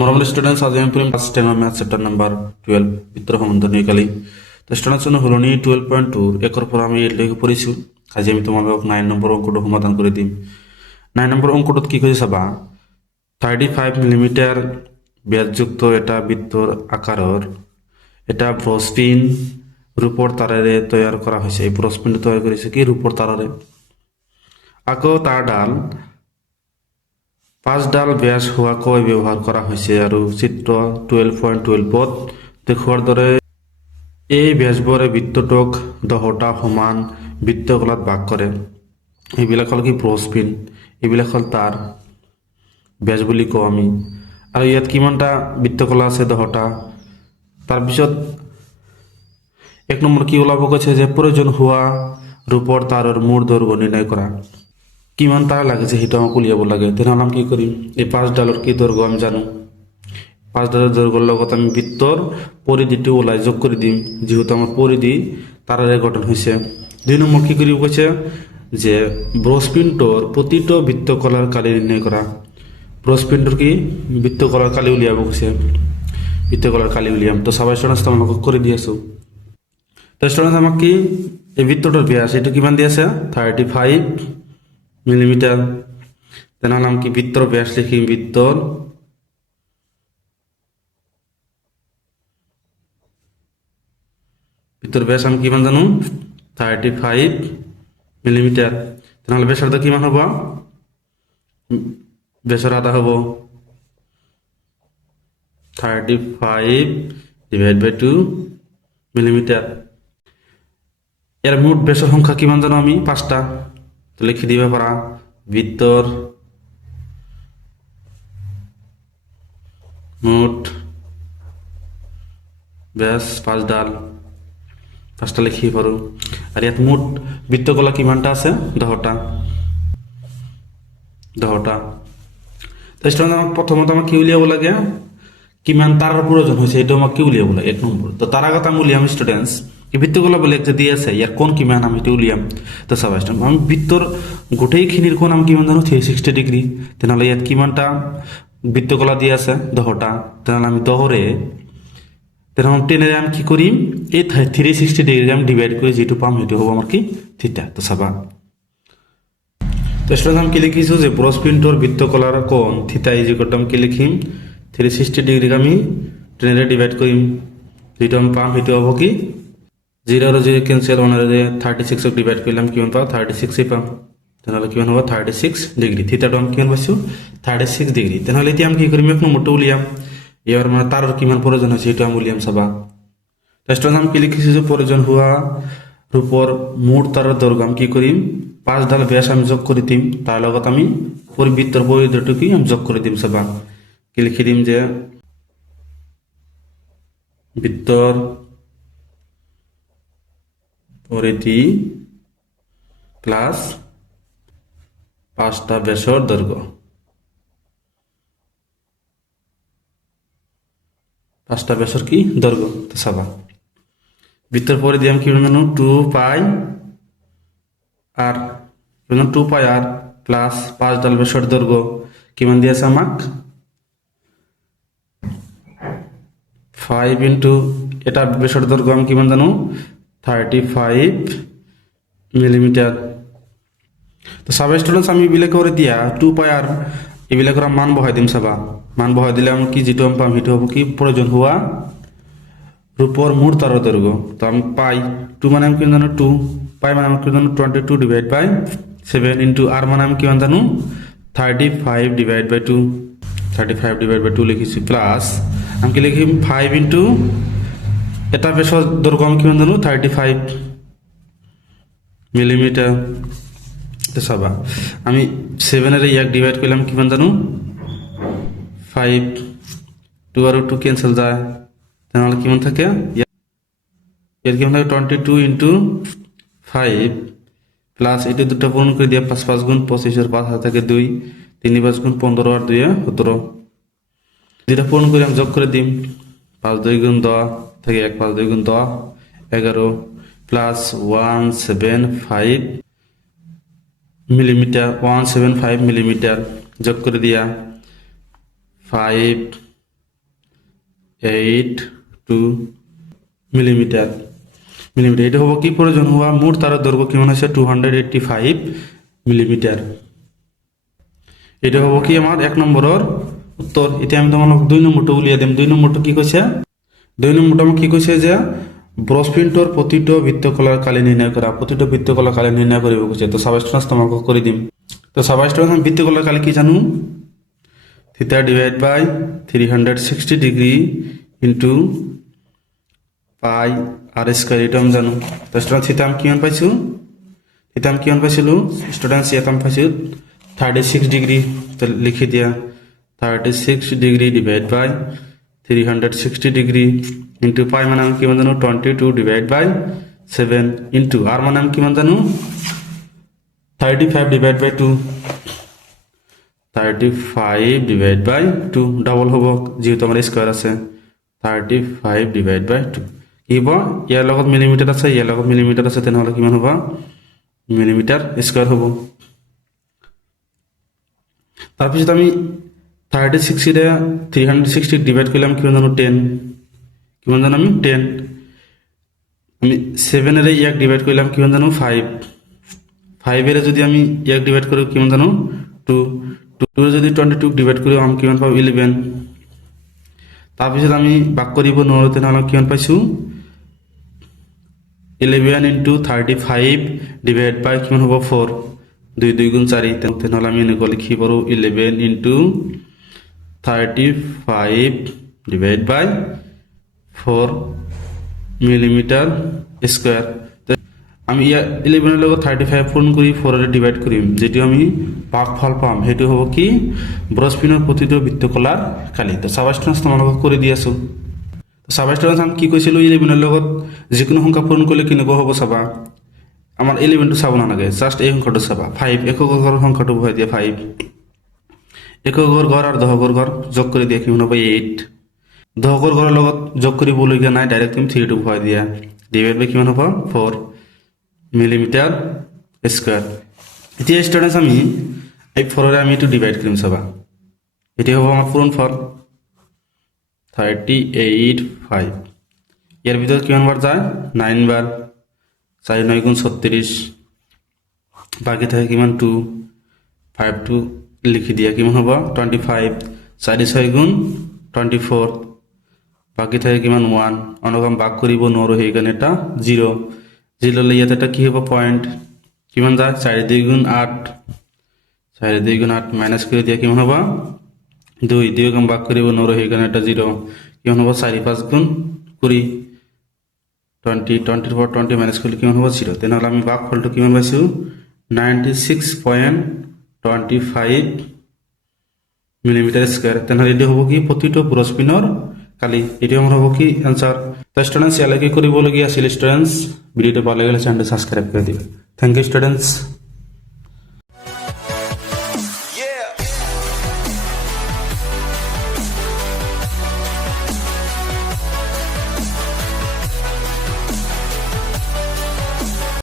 Normal students আজ আমি পড়িম class 10 math chapter number 12 বিত্তর সমন্ধনীয় কালি তো স্টুডেন্টস জন্য হলো নি 12.2 একর পর আমি এর লেগে পড়িছি আজ আমি তোমাকে 9 নম্বর অঙ্কটা সমাধান করে দিম 9 নম্বর অঙ্কটা কি কইছে সাবা 35 মিলিমিটার ব্যাসযুক্ত এটা বৃত্তর আকারের এটা ব্রসপিন রূপর তারেরে তৈরি করা হয়েছে এই ব্রসপিন তৈরি করেছে কি রূপর তারেরে আকো তার ডাল 5 ডাল ব্যাস হোৱাকৈ ব্যৱহাৰ কৰা হৈছে আৰু চিত্ৰ 12.12 দেখুৱাৰ দৰে এই ব্যাসবোৰে বৃত্তটোক 10টা সমান বৃত্তকলাত ভাগ কৰে এইবিলাক হ'ল কি ব্ৰছপিন এইবিলাক হ'ল তাৰ ব্যাস বুলি কওঁ আমি আৰু ইয়াত কিমানটা বৃত্তকলা আছে 10টা তাৰপিছত এক নম্বৰ কি ওলাব কৈছে যে প্ৰয়োজন হোৱা ৰূপৰ তাৰৰ মূৰ দৈৰ্ঘ্য নিৰ্ণয় কৰা কিমান তার লাগেছে সেটা আমাকে উলিয়াব লাগে তেনেহলে আমি কি করিম এই 5 ডালের কি দৈর্ঘ্য আমি জানো 5 ডালের দৈর্ঘ্যের লগত আমি বৃত্তর পরিধিটি ওলাই যোগ করে দিম যেহেতু আমার পরিধি তারারে গঠন হয়েছে 2 নম্বর কি করিব কইছে যে ব্রসপিন্ডর প্রতিটো বৃত্তকলার কালি নির্ণয় করা ব্রসপিন্ডর কি বৃত্তকলার কালি উলিয়াব কইছে বৃত্তকলার কালি উলিয়াম তো সবাই স্টুডেন্টস আমাকে করে দিয়েছো তো স্টুডেন্টস আমাকে কি এই বৃত্তটার ব্যাস এটা কিমান দিয়েছে 35 মিলিমিটার তেনেহলে আমি কি বৃত্তর ব্যাস লিখি বৃত্তর ব্যাস আমি কিমান জানো 35 মিলিমিটার তেনেহলে ব্যাসার্ধ কিমান হব ব্যাসের আধা হব 35 ডিভাইড বাই 2 মিলিমিটার এর মোট ব্যাসের সংখ্যা কিমান জানো আমি 5টা তো লিখে দিবে পারা বৃত্তর মোট ব্যাস 5 ডাল 5টা লিখিয়ে পারো আর ইয়াত মোট বৃত্তকলা কিমানটা আছে 10টা তো স্টুডেন্ট আমাকে প্রথমত আমাকে কি উলিয়াব লাগে কিমান তারার প্রয়োজন হয়েছে এটা আমাকে কি উলিয়াব লাগে 1 নম্বর তো তার আগে আমি উলিয়াম স্টুডেন্টস এই বৃত্তগুলো বলে একটা দিয়ে আছে ইয়ার কোন কিমান আমি এটা উলিয়াম তো সবাই আমি বৃত্তর গোটেইখিনির কোন আমি কিমান জানো 360 ডিগ্রি তেনেহলে ইয়াত কিমানটা বৃত্তকলা দিয়ে আছে 10টা তেনেহলে আমি 10রে তেনেহলে 10 আমি কি করি এই 360 ডিগ্রি আমি ডিভাইড করে যেটু পাম সেটা হবো আমার কি থিটা তো সবা তো স্টুডেন্ট আমি কি লিখিছো যে ব্রসপিন্ডর বৃত্তকলার কোণ থিটা ইজ ইকুয়াল টু আমি কি লিখিম 360 ডিগ্রি আমি 10 ডিভাইড করিম যেটা আমি পাম সেটা হবো কি 0 0 ক্যান্সেল 36 ডিভাইড করলাম কিমান পাও 36 পাম তাহলে কিমান হবে 36 ডিগ্রি থিটাটা আমি কিমান পাইছো 36 ডিগ্রি তাহলে এতিয়া আমি কি করিম এক নম্বরটা উলিয়াম এবার মানে তার কিমান প্রয়োজন আছে এটা আমি উলিয়াম সবা টেস্ট নাম কি লিখিছি যে প্রয়োজন হওয়া রূপর মোট তারের দৈর্ঘ্য আমি কি করিম 5 ডাল ব্যাস আমি যোগ করে দিম তার লগত আমি পরিবৃত্তর পরিধিটুকু আমি যোগ করে দিম সবা কি লিখে দিম যে বৃত্তর পরিধি প্লাস 5টা ব্যাসর দৈর্ঘ্য 5টা ব্যাসর কি দৈর্ঘ্য তো সবা বৃত্তর পরিধি আমি কি জানো 2 পাই আর 2 পাই আর প্লাস 5 ডাল ব্যাসর দৈর্ঘ্য কিমান দিয়েছে আমাক 5 ইনটু এটা ব্যাসর দৈর্ঘ্য আমি কিমান জানো 35 মিলিমিটার তো সবাই স্টুডেন্টস আমি এবিলাক করে দিয়া 2 পাই আর এবিলাকৰ মান বহাই দিম সবা মান বহাই দিলে আমি কি যেটো আমি পাম সেটো হ'ব কি প্রয়োজন হওয়া রূপর মূল তারের দৈর্ঘ্য তো আমি পাই 2 মানে আমি কি জানো 2 পাই মানে আমি কি জানো 22 ডিভাইড বাই 7 ইনটু আর মানে আমি কি জানো 35 ডিভাইড বাই 2 35 ডিভাইড বাই 2 লিখিছি প্লাস আমি কি লিখিম 5 ইনটু এটা ব্যাসর দৈর্ঘ্য আমি কিমান জানো 35 মিলিমিটার তো সবা আমি 7 এর এক ডিভাইড করলাম কিমান জানো 5 2 আর 2 ক্যান্সেল যায় তাহলে কিমান থাকে এর কিমান থাকে 22 ইনটু 5 প্লাস এটা দুটো পূরণ করে দিয়া 5 5 গুণ 25 এর 5 হাতে থাকে 2 3 5 গুণ 15 আর 2 17 যেটা পূরণ করে আমি যোগ করে দিম 5 2 গুণ 10 থেকে 1 5 2 গুণ 10 11 প্লাস 175 মিলিমিটার 175 মিলিমিটার যোগ করে দিয়া 5 82 মিলিমিটার মিলিমিটার এটা হ'ব কি প্ৰয়োজন হোৱা মোৰ তাৰৰ দৈৰ্ঘ্য কিমান হৈছে 285 মিলিমিটার এটা হ'ব কি আমাৰ 1 নম্বৰৰ উত্তৰ এতিয়া আমি তোমালোক 2 নম্বৰটো উলিয়াই দিম 2 নম্বৰটো কি কৈছে 2 নম্বৰটো আমাক কি কৈছে যে ব্ৰছপিণ্টৰ প্ৰতিটো বৃত্তকলাৰ কালি নিৰ্ণয় কৰা প্ৰতিটো বৃত্তকলাৰ কালি নিৰ্ণয় কৰিব কৈছে তো সাবস্টেন্স তোমাক কৰি দিম তো সাবস্টেন্স আমি বৃত্তকলাৰ কালি কি জানো theta divide by 360 degree into pi R square এটা আমি জানো তো স্টুডেন্ট থিটা আমি কিমান পাইছো থিটা আমি কিমান পাইছিলো স্টুডেন্টস ইয়াত আমি পাইছো 36 ডিগ্ৰী তো লিখি দিয়া 36 degree divide by 360 degree into pi মানে আমি কিমান জানো 22 ডিভাইড বাই 7 ইনটু আর মানে আমি কিমান জানো 35 divide by 2 35 divide by 2 double হ'ব যেহেতু আমাৰ স্কয়ার আছে 35 ডিভাইড বাই 2 কি হ'ব ইয়াৰ লগত মিলিমিটাৰ আছে ইয়াৰ লগত মিলিমিটাৰ আছে তেনেহলে কিমান হ'ব মিলিমিটাৰ স্কয়ার হ'ব তাৰপিছত আমি 36 ৰে 360 ডিভাইড কৰিলাম কিমান জানো 10 কিমান জানো আমি 10 আমি 7 ৰে ইয়াক ডিভাইড কৰিলাম কিমান জানো 5 5 ৰে যদি আমি ইয়াক ডিভাইড কৰো কিমান জানো 2 2 ৰে যদি 22 ডিভাইড কৰো আমি কিমান পাব 11 তাৰপিছত আমি ভাগ কৰিব নোৱাৰো তেনেহলে কিমান পাইছো 11 into 35 divided by কিমান হ'ব 4 2 2 গুণ 4 তেনেহলে আমি এনেকৈ লিখি পাৰো 11 into 35 divided by 4 millimetre square আমি 11 এর লগত 35 পূৰণ কৰি 4 ৰে ডিভাইড কৰিম যেটো আমি ভাগফল পাম হেতু হ'ব কি ব্ৰছপিনৰ প্ৰতিটো বৃত্তকলাৰ কালি তো সাবস্টেন্স তোমালোকক কৰি দি আছো সাবস্টেন্স আমি কি কৈছিলো 11 এর লগত যিকোনো সংখ্যা পূৰণ কৰিলে কেনেকুৱা হ'ব চাবা আমাৰ 11 টো চাব নালাগে জাস্ট এই সংখ্যাটো চাবা 5 একক ঘৰৰ সংখ্যাটো বহাই দিয়া 5 একক ঘৰ আৰু দহকৰ ঘৰ যোগ কৰি দিয়া কিমান হ'ব 8 দহকৰ ঘৰৰ লগত যোগ কৰিবলগীয়া নাই ডাইৰেক্ট তুমি 3 টো বহাই দিয়া ডিভাইড বাই কিমান হ'ব 4 মিলিমিটার স্কয়ার এতিয়া স্টুডেন্টস আমি এই 4 ৰে আমি এটো ডিভাইড কৰিম চাবা এটি হ'ব আমাৰ পূৰণফল 38 5 ইয়াৰ ভিতৰত কিমান বাৰ যায় 9 বাৰ 4 9 গুণ 36 বাকি থাকে কিমান 2 5 2 লিখি দিয়া কিমান হ'ব 25 4 6 গুণ 24 বাকি থাকে কিমান 1 অনুগম ভাগ কৰিব নোৱাৰো সেইকাৰণে এটা 0 0 লৈ ইয়াত এটা কি হ'ব পয়েন্ট কিমান যায় 4 2 গুণ 8 4 2 গুণ 8 মাইনাস কৰি দিয়া কিমান হ'ব 2 2 কম ভাগ কৰিব নোৱাৰো সেইকাৰণে এটা 0 কিমান হ'ব 4 5 গুণ 20 24 20 মাইনাস কৰিলে কিমান হ'ব 0 তেনেহলে আমি ভাগফলটো কিমান পাইছো 96.25 মিলিমিটার স্কয়ার তেনেহলে এটো হ'ব কি প্ৰতিটো ব্ৰছপিনৰ কালি এটো আমাৰ হ'ব কি आंसर তো স্টুডেন্টস ইয়ালৈকে কৰিবলগীয়া আছিল স্টুডেন্টস ভিডিওটো ভাল লাগিলে চ্যানেলটো সাবস্ক্রাইব কৰি দিবা থ্যাংক ইউ স্টুডেন্টস